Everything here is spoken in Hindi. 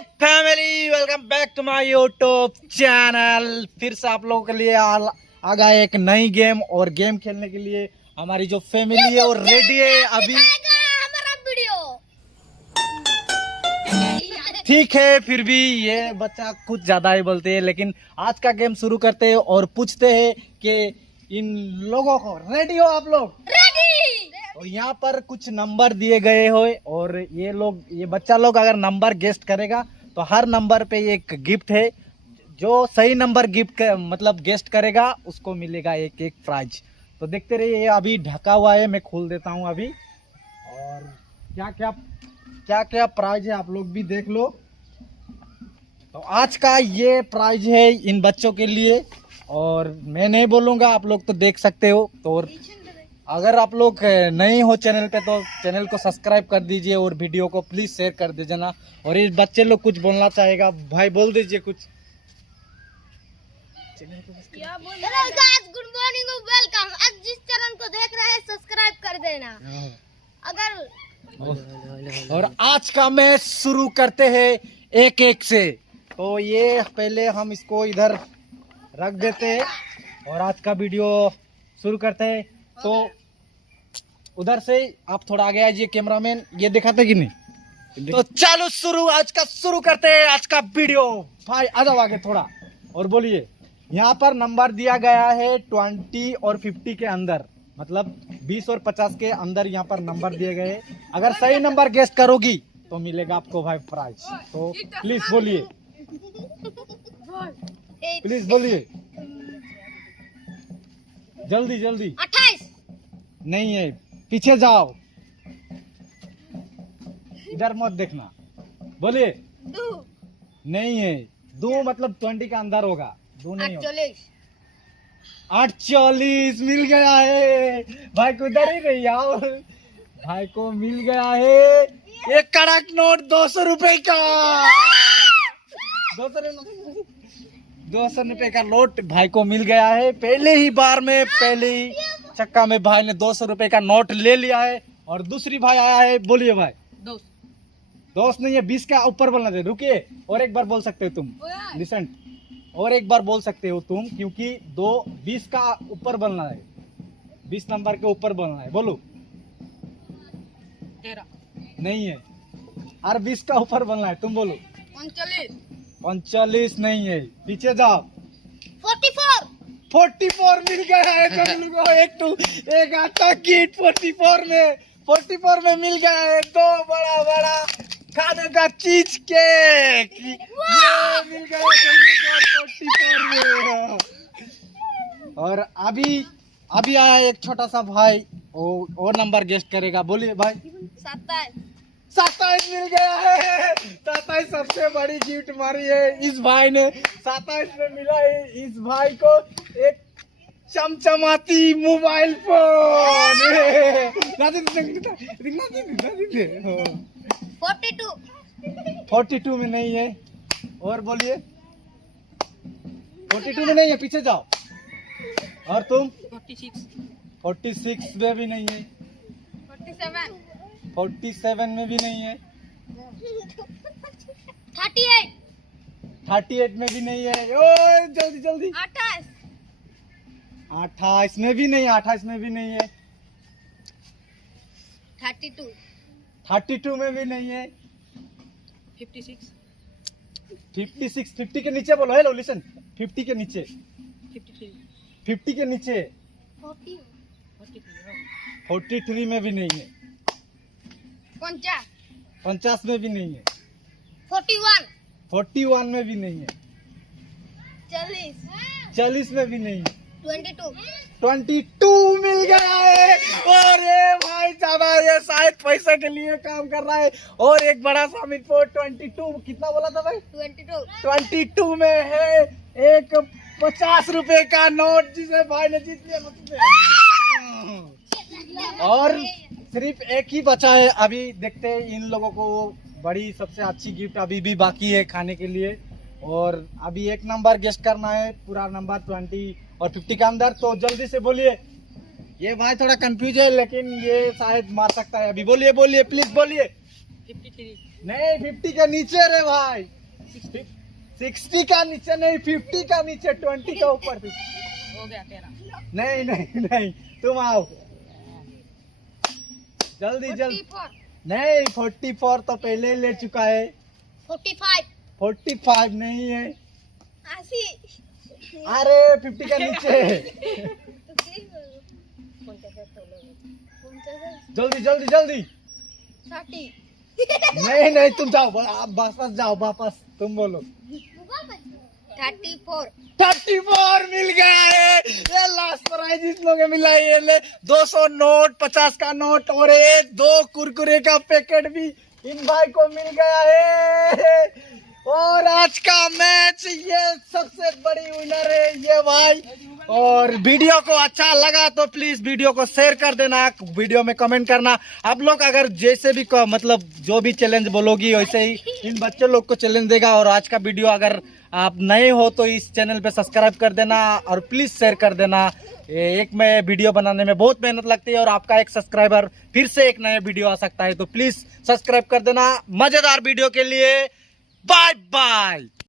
Family, welcome back to my YouTube channel. फिर से आप लोगों के लिए आ गया एक नई गेम, और गेम खेलने के लिए हमारी जो फैमिली है वो रेडी है अभी। हमारा वीडियो ठीक है, फिर भी ये बच्चा कुछ ज्यादा ही बोलते हैं, लेकिन आज का गेम शुरू करते हैं और पूछते हैं कि इन लोगों को रेडी हो आप लोग? रेडी। और यहाँ पर कुछ नंबर दिए गए हो, और ये बच्चा लोग अगर नंबर गेस्ट करेगा तो हर नंबर पे एक गिफ्ट है। जो सही नंबर मतलब गेस्ट करेगा उसको मिलेगा एक एक प्राइज। तो देखते रहिए, ये अभी ढका हुआ है, मैं खोल देता हूँ अभी। और क्या क्या प्राइज है आप लोग भी देख लो। तो आज का ये प्राइज है इन बच्चों के लिए, और मैं नहीं बोलूँगा, आप लोग तो देख सकते हो। तो अगर आप लोग नए हो चैनल पे तो चैनल को सब्सक्राइब कर दीजिए और वीडियो को प्लीज शेयर कर दीजिए ना। और ये बच्चे लोग कुछ बोलना चाहेगा, भाई बोल दीजिए कुछ। हेलो गाइस, गुड मॉर्निंग और वेलकम। आज जिस चैनल को देख रहे हैं सब्सक्राइब कर देना। अगर और आज का मैच शुरू करते हैं एक एक से। तो ये पहले हम इसको इधर रख देते हैं और आज का वीडियो शुरू करते हैं। तो उधर से आप थोड़ा आगे आइए कैमरामैन, ये दिखाते कि नहीं? तो चलो आज का शुरू करते हैं आज का वीडियो। भाई आ जाओ आगे थोड़ा और बोलिए। यहाँ पर नंबर दिया गया है 20 और 50 के अंदर, मतलब 20 और 50 के अंदर यहाँ पर नंबर दिए गए हैं। अगर सही नंबर गेस करोगी तो मिलेगा आपको भाई प्राइज। तो प्लीज बोलिए, प्लीज बोलिए जल्दी जल्दी। 28 नहीं है, पीछे जाओ, इधर मत देखना। बोलिए। 2 नहीं है, 2 मतलब 20 का अंदर होगा, 2 नहीं होगा। 48 मिल गया है भाई को, इधर ही नहीं आओ। भाई को मिल गया है एक कड़क नोट 200 रुपए का। 200 रुपए का नोट भाई को मिल गया है। पहले ही चक्का में भाई ने 200 रुपए का नोट ले लिया है। और दूसरी भाई आया है, बोलिए भाई। दोस्त नहीं है, 20 का ऊपर बोलना चाहिए। रुकिए, और एक बार बोल सकते हो तुम, लिसन, और एक बार बोल सकते हो तुम, क्योंकि 20 का ऊपर बोलना है, 20 नंबर के ऊपर बोलना है। बोलो। 13 नहीं है, और 20 का ऊपर बोलना है। तुम बोलो। 39 नहीं है, पीछे जाओ। 44 मिल गया है तुम लोगों को। एक आटा कीट 44 में मिल गया है। 2 बड़ा खाने का चीज केक ये मिल गया है 44 में। और अभी आया एक छोटा सा भाई, और नंबर गेस्ट करेगा। बोलिए भाई। 27 मिल गया है। 27 सबसे बड़ी गिफ्ट मारी है इस भाई ने। 27 में मिला है इस भाई को एक चमचमाती मोबाइल फोन। 42 में नहीं है। और बोलिए। 42 में नहीं है, पीछे जाओ। और तुम? 46 में भी नहीं है। 47 में भी नहीं है। 38 में भी नहीं है। ओ जल्दी 28 में भी नहीं, 28 में भी नहीं है। 32 में भी नहीं है। 56 50 के नीचे बोलो। हेलो लिसन, 50 के नीचे, 50 के नीचे। 43 में भी नहीं है। 50 में भी नहीं है। 41 में भी नहीं है। 40 में भी नहीं है। 22 मिल गया है। और ये भाई साहब, ये शायद पैसे के लिए काम कर रहा है। और एक बड़ा सा मिनफो 22 कितना बोला था भाई? 22 में है एक 50 रुपए का नोट, जिसे भाई ने जीत लिया। और सिर्फ एक ही बचा है। अभी देखते हैं इन लोगों को बड़ी सबसे अच्छी गिफ्ट अभी भी बाकी है खाने के लिए। और अभी एक नंबर गेस्ट करना है, पूरा नंबर 20 और 50 के अंदर। तो जल्दी से बोलिए। ये भाई थोड़ा कंफ्यूज है, लेकिन ये शायद मार सकता है। अभी बोलिए प्लीज बोलिए। 53 नहीं 50 का नीचे रे भाई, 60 का नीचे नहीं, 50 का नीचे, 20 का ऊपर। हो गया तेरा। नहीं नहीं नहीं, तुम आओ जल्दी जल्दी। 44, नहीं 44 तो पहले ही ले चुका है। 45, 45 नहीं है, 80, अरे 50 का नीचे। जल्दी जल्दी जल्दी। 30, नहीं नहीं तुम जाओ, आप वापस जाओ, वापस तुम बोलो। 34, 34 मिल गया है, ये लास्ट प्राइज इस लोगों मिला है। ये ले 200 नोट, 50 का नोट और एक 2 कुरकुरे का पैकेट भी इन भाई को मिल गया है। और आज का मैच ये सबसे बड़ी विनर है ये भाई। और वीडियो को अच्छा लगा तो प्लीज वीडियो को शेयर कर देना, वीडियो में कमेंट करना। आप लोग अगर जैसे भी मतलब जो भी चैलेंज बोलोगी वैसे ही इन बच्चों लोग को चैलेंज देगा। और आज का वीडियो अगर आप नए हो तो इस चैनल पे सब्सक्राइब कर देना और प्लीज शेयर कर देना। एक में वीडियो बनाने में बहुत मेहनत लगती है और आपका एक सब्सक्राइबर फिर से एक नया वीडियो आ सकता है, तो प्लीज सब्सक्राइब कर देना। मजेदार वीडियो के लिए बाय बाय।